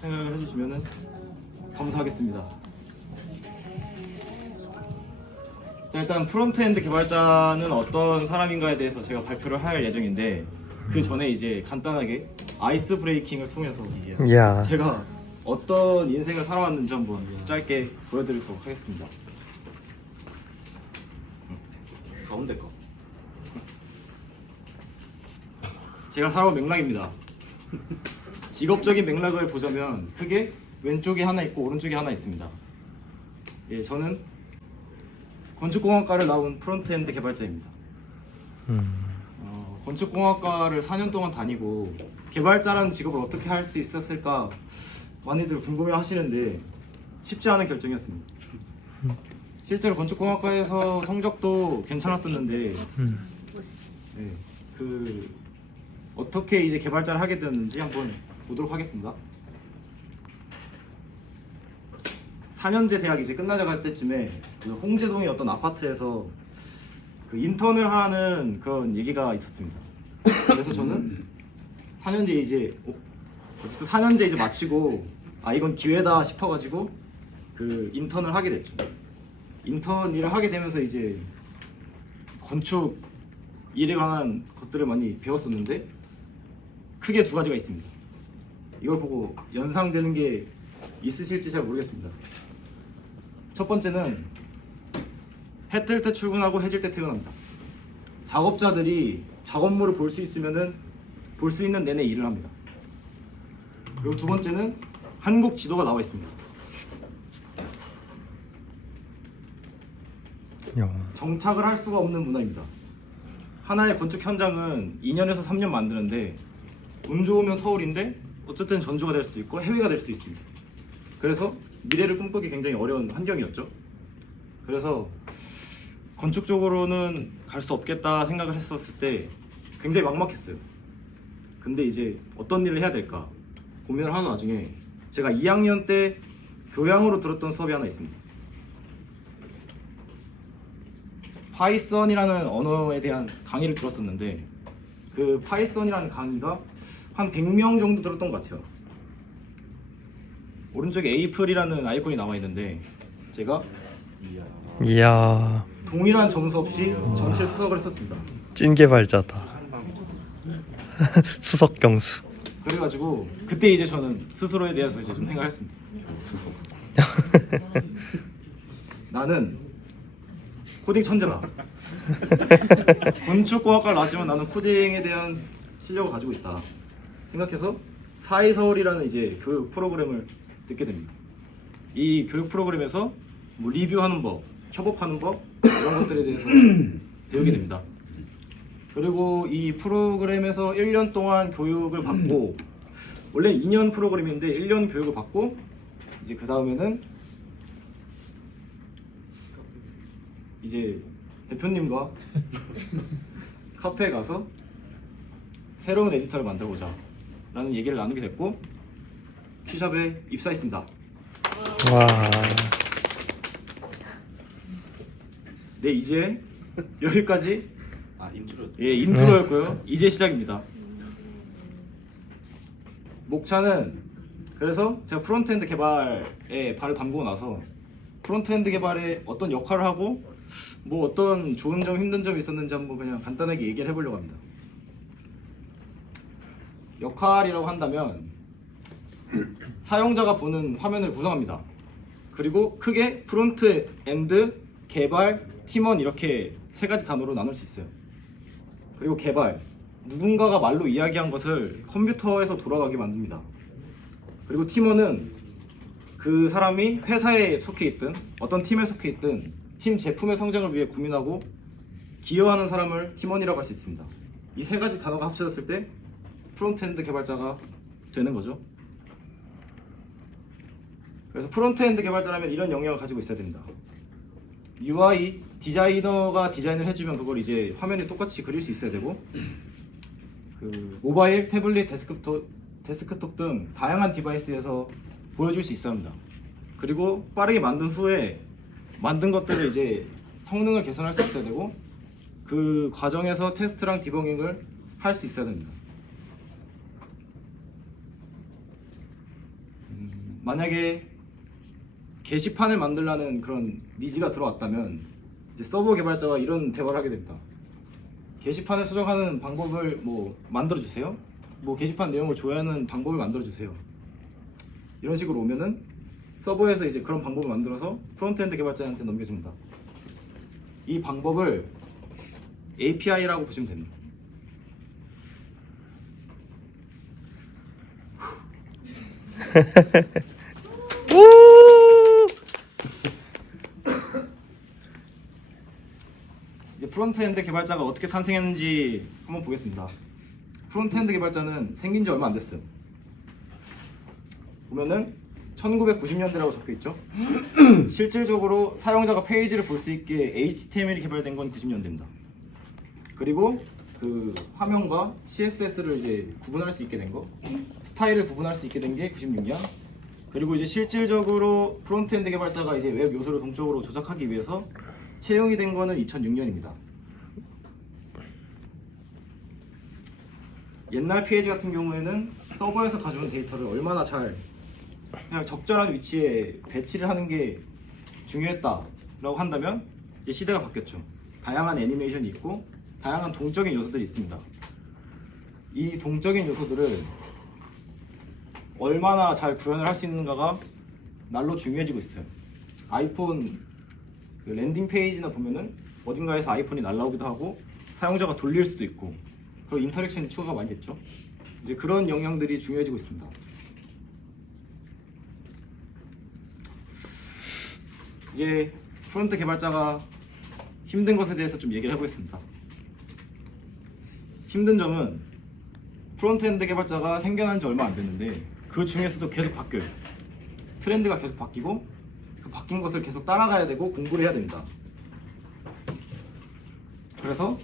생각을 해주시면 감사하겠습니다. 자, 일단 프론트엔드 개발자는 어떤 사람인가에 대해서 제가 발표를 할 예정인데 그 전에 이제 간단하게 아이스 브레이킹을 통해서 야. 제가 어떤 인생을 살아왔는지 한번 짧게 보여드리도록 하겠습니다. 가운데 거. 제가 살아온 맥락입니다. 직업적인 맥락을 보자면 크게 왼쪽에 하나 있고 오른쪽에 하나 있습니다. 예, 저는 건축공학과를 나온 프론트엔드 개발자입니다. 건축공학과를 4년 동안 다니고 개발자라는 직업을 어떻게 할 수 있었을까 많이들 궁금해 하시는데 쉽지 않은 결정이었습니다. 실제로 건축공학과에서 성적도 괜찮았었는데 네, 어떻게 이제 개발자를 하게 되었는지 한번 보도록 하겠습니다. 4년제 대학 이제 끝나자고 할 때쯤에 그 홍제동의 어떤 아파트에서 그 인턴을 하는 그런 얘기가 있었습니다. 그래서 저는 4년제 이제 어쨌든 4년제 이제 마치고 아 이건 기회다 싶어가지고 그 인턴을 하게 됐죠. 인턴 일을 하게 되면서 이제 건축 일에 관한 것들을 많이 배웠었는데 크게 두 가지가 있습니다. 이걸 보고 연상되는 게 있으실지 잘 모르겠습니다. 첫 번째는 해 뜰 때 출근하고 해질 때 퇴근합니다. 작업자들이 작업물을 볼 수 있으면은 볼 수 있는 내내 일을 합니다. 그리고 두 번째는 한국 지도가 나와 있습니다. 정착을 할 수가 없는 문화입니다. 하나의 건축 현장은 2년에서 3년 만드는데 운 좋으면 서울인데 어쨌든 전주가 될 수도 있고 해외가 될 수도 있습니다. 그래서 미래를 꿈꾸기 굉장히 어려운 환경이었죠. 그래서 건축 쪽으로는 갈 수 없겠다 생각을 했었을 때 굉장히 막막했어요. 근데 이제 어떤 일을 해야 될까 고민을 하는 와중에 제가 2학년 때 교양으로 들었던 수업이 하나 있습니다. 파이썬이라는 언어에 대한 강의를 들었었는데 그 파이썬이라는 강의가 한 100명 정도 들었던 것 같아요. 오른쪽에 에이플이라는 아이콘이 나와 있는데 제가 이야. 동일한 점수 없이 전체 수석을 했었습니다. 찐 개발자다. 수석 경수. 그래가지고 그때 이제 저는 스스로에 대해서 이제 좀 생각했습니다. 나는 코딩 천재다. 건축공학과를 나왔지만 나는 코딩에 대한 실력을 가지고 있다 생각해서 사이서울이라는 이제 교육 프로그램을 듣게 됩니다. 이 교육 프로그램에서 뭐 리뷰하는 법, 협업하는 법 이런 것들에 대해서 배우게 됩니다. 그리고 이 프로그램에서 1년 동안 교육을 받고 원래 2년 프로그램인데 1년 교육을 받고 이제 그 다음에는 이제 대표님과 카페에 가서 새로운 에디터를 만들어보자 라는 얘기를 나누게 됐고 큐샵에 입사했습니다. 와. 네, 이제 여기까지 인트로. 예, 인트로였고요. 이제 시작입니다. 목차는 그래서 제가 프론트엔드 개발에 발을 담그고 나서 프론트엔드 개발에 어떤 역할을 하고 뭐 어떤 좋은 점 힘든 점이 있었는지 한번 그냥 간단하게 얘기를 해보려고 합니다. 역할이라고 한다면 사용자가 보는 화면을 구성합니다. 그리고 크게 프론트엔드, 개발, 팀원 이렇게 세 가지 단어로 나눌 수 있어요. 그리고 개발, 누군가가 말로 이야기한 것을 컴퓨터에서 돌아가게 만듭니다. 그리고 팀원은 그 사람이 회사에 속해 있든 어떤 팀에 속해 있든 팀 제품의 성장을 위해 고민하고 기여하는 사람을 팀원이라고 할 수 있습니다. 이 세 가지 단어가 합쳐졌을 때 프론트엔드 개발자가 되는 거죠. 그래서 프론트엔드 개발자라면 이런 역량을 가지고 있어야 됩니다. UI 디자이너가 디자인을 해주면 그걸 이제 화면에 똑같이 그릴 수 있어야 되고 그 모바일, 태블릿, 데스크톱 등 다양한 디바이스에서 보여줄 수 있어야 합니다. 그리고 빠르게 만든 후에 만든 것들을 이제 성능을 개선할 수 있어야 되고 그 과정에서 테스트랑 디버깅을 할 수 있어야 됩니다. 만약에 게시판을 만들라는 그런 니즈가 들어왔다면 이제 서버 개발자와 이런 대화를 하게 됩니다. 게시판을 수정하는 방법을 뭐 만들어 주세요. 뭐 게시판 내용을 조회하는 방법을 만들어 주세요. 이런 식으로 오면은 서버에서 이제 그런 방법을 만들어서 프론트엔드 개발자한테 넘겨줍니다. 이 방법을 API라고 보시면 됩니다. 이제 프론트엔드 개발자가 어떻게 탄생했는지 한번 보겠습니다. 프론트엔드 개발자는 생긴 지 얼마 안 됐어요. 보면은 1990년대라고 적혀 있죠. 실질적으로 사용자가 페이지를 볼 수 있게 HTML이 개발된 건 90년대입니다. 그리고 그 화면과 CSS를 이제 구분할 수 있게 된 거, 스타일을 구분할 수 있게 된 게 96년. 그리고 이제 실질적으로 프론트엔드 개발자가 이제 웹 요소를 동적으로 조작하기 위해서 채용이 된 거는 2006년입니다. 옛날 페이지 같은 경우에는 서버에서 가져온 데이터를 얼마나 잘 그냥 적절한 위치에 배치를 하는 게 중요했다라고 한다면 이제 시대가 바뀌었죠. 다양한 애니메이션이 있고 다양한 동적인 요소들이 있습니다. 이 동적인 요소들을 얼마나 잘 구현을 할 수 있는가가 날로 중요해지고 있어요. 아이폰 그 랜딩 페이지나 보면은 어딘가에서 아이폰이 날라오기도 하고 사용자가 돌릴 수도 있고 그리고 인터랙션이 추가가 많이 됐죠. 이제 그런 영역들이 중요해지고 있습니다. 이제 프론트 개발자가 힘든 것에 대해서 좀 얘기를 해보겠습니다. 힘든 점은 프론트엔드 개발자가 생겨난 지 얼마 안 됐는데 그 중에서도 계속 바뀌어요. 트렌드가 계속 바뀌고 그 바뀐 것을 계속 따라가야 되고 공부를 해야 됩니다. 그래서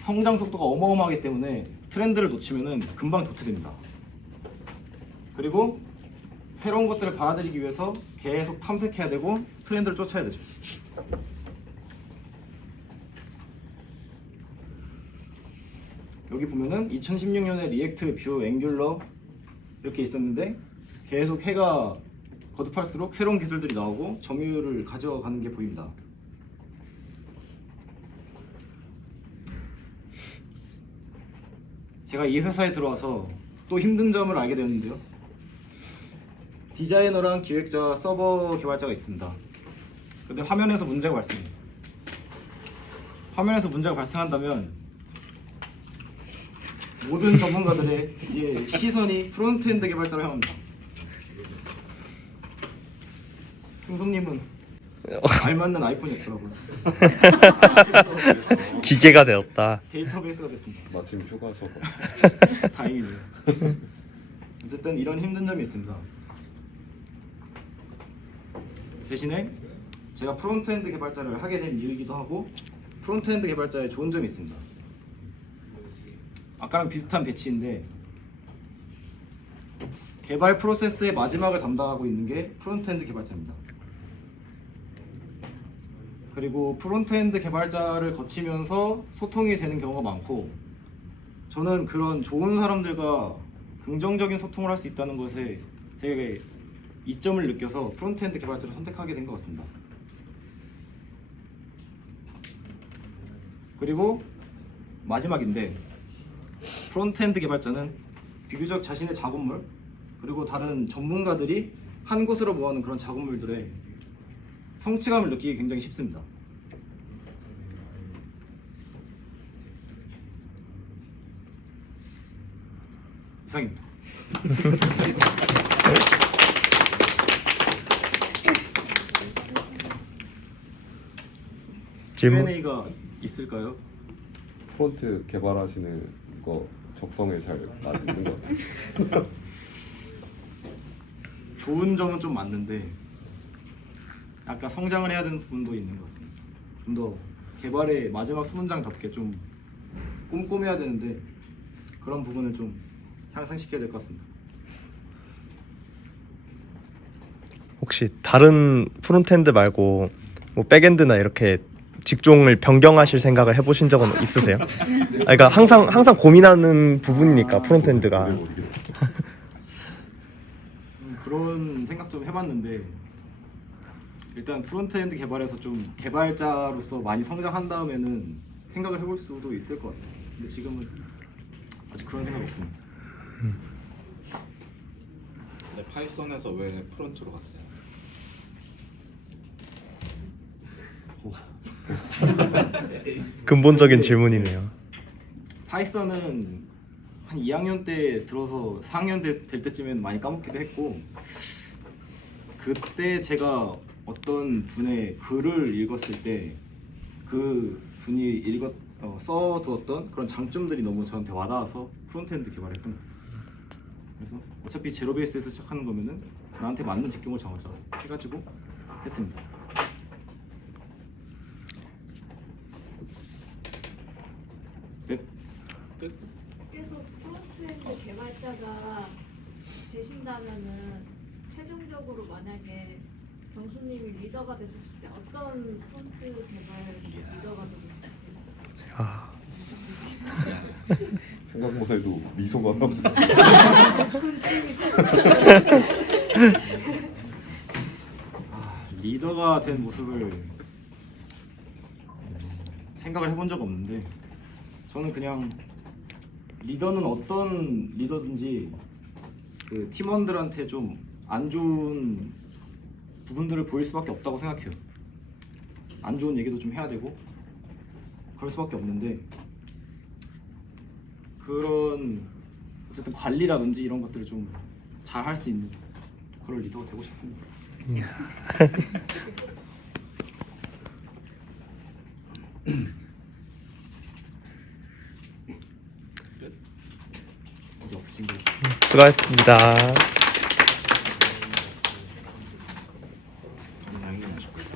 성장 속도가 어마어마하기 때문에 트렌드를 놓치면은 금방 도태됩니다. 그리고 새로운 것들을 받아들이기 위해서 계속 탐색해야 되고 트렌드를 쫓아야 되죠. 여기 보면은 2016년에 리액트, 뷰, 앵귤러 이렇게 있었는데 계속 해가 거듭할수록 새로운 기술들이 나오고 점유율을 가져가는 게 보입니다. 제가 이 회사에 들어와서 또 힘든 점을 알게 되었는데요. 디자이너랑 기획자, 서버 개발자가 있습니다. 근데 화면에서 문제가 발생해요. 화면에서 문제가 발생한다면 모든 전문가들의 시선이 프론트엔드 개발자로 향합니다. 승섭님은 알맞는 아이폰이 없더라고요. 기계가 되었다. 데이터베이스가 됐습니다. 마침 휴가셔서. 다행이네요. 어쨌든 이런 힘든 점이 있습니다. 대신에 제가 프론트엔드 개발자를 하게 된 이유이기도 하고 프론트엔드 개발자의 좋은 점이 있습니다. 아까랑 비슷한 배치인데 개발 프로세스의 마지막을 담당하고 있는 게 프론트엔드 개발자입니다. 그리고 프론트엔드 개발자를 거치면서 소통이 되는 경우가 많고 저는 그런 좋은 사람들과 긍정적인 소통을 할 수 있다는 것에 되게 이점을 느껴서 프론트엔드 개발자를 선택하게 된 것 같습니다. 그리고 마지막인데 프론트엔드 개발자는 비교적 자신의 작업물 그리고 다른 전문가들이 한 곳으로 모아놓은 그런 작업물들에 성취감을 느끼기 굉장히 쉽습니다. 이상입니다. 질문. Q&A가 있을까요? 프론트 개발하시는 거 적성에 잘 맞는 것 같아요. 좋은 점은 좀 맞는데 약간 성장을 해야 되는 부분도 있는 것 같습니다. 좀 더 개발의 마지막 수문장답게 좀 꼼꼼해야 되는데 그런 부분을 좀 향상시켜야 될 것 같습니다. 혹시 다른 프론트엔드 말고 뭐 백엔드나 이렇게 직종을 변경하실 생각을 해보신 적은 있으세요? 그러니까 항상 고민하는 부분이니까 프론트엔드가. 그런 생각 좀 해봤는데 일단 프론트엔드 개발에서 좀 개발자로서 많이 성장한 다음에는 생각을 해볼 수도 있을 것 같아요. 근데 지금은 아직 그런 생각 없습니다. 근데 파이썬에서 왜 프론트로 갔어요? 근본적인 질문이네요. 파이썬은 한 2학년 때 들어서 4학년 될 때쯤에는 많이 까먹기도 했고 그때 제가 어떤 분의 글을 읽었을 때 그 분이 써두었던 그런 장점들이 너무 저한테 와닿아서 프론트엔드 개발을 했던 것 같습니다. 그래서 어차피 제로 베이스에서 시작하는 거면은 나한테 맞는 직종을 정하자 해가지고 했습니다. 네. 끝? 계속 프론트엔드 개발자가 되신다면은 최종적으로 만약에 경수님이 리더가 됐었을 때 어떤 프론트 개발 리더가 되고 싶으세요? 아, 생각만 해도 미소가 나고. 리더가 된 모습을 생각을 해본 적 없는데 저는 그냥 리더는 어떤 리더든지 그 팀원들한테 좀 안 좋은 부분들을 보일 수밖에 없다고 생각해요. 안 좋은 얘기도 좀 해야 되고 그럴 수밖에 없는데 그런 어쨌든 관리라든지 이런 것들을 좀 잘 할 수 있는 그런 리더가 되고 싶습니다. 이제 없으신 거 수고하셨습니다. 양념 하실 거예요?